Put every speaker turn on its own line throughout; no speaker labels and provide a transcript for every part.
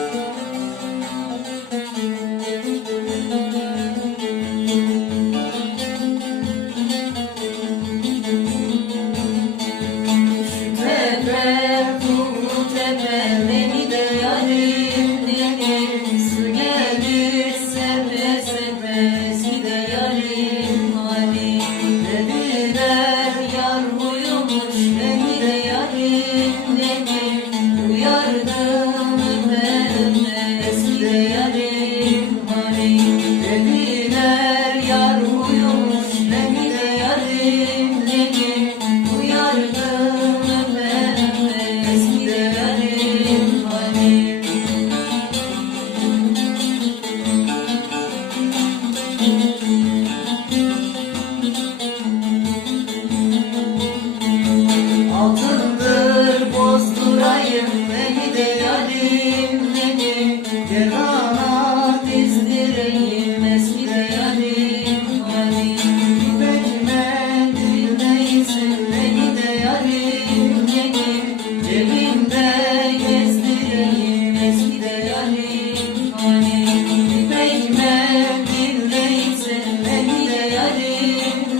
Thank you. Amen.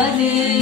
Yazık